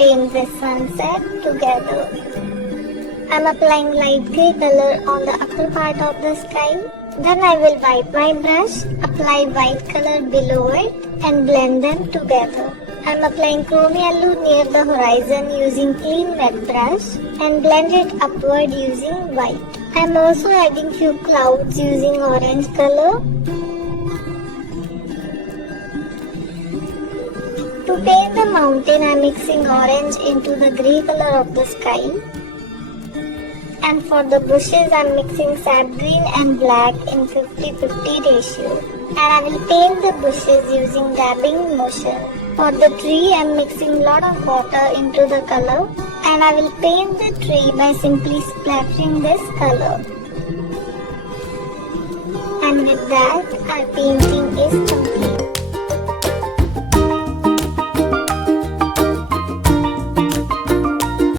paint this sunset together. I'm applying light grey color on the upper part of the sky. Then I will wipe my brush, apply white color below it and blend them together. I'm applying chrome yellow near the horizon using clean wet brush and blend it upward using white. I'm also adding few clouds using orange color. To paint the mountain, I'm mixing orange into the grey color of the sky. And for the bushes, I'm mixing sap green and black in 50-50 ratio. And I will paint the bushes using dabbing motion. For the tree, I'm mixing lot of water into the color. And I will paint the tree by simply splattering this color. And with that, our painting is complete.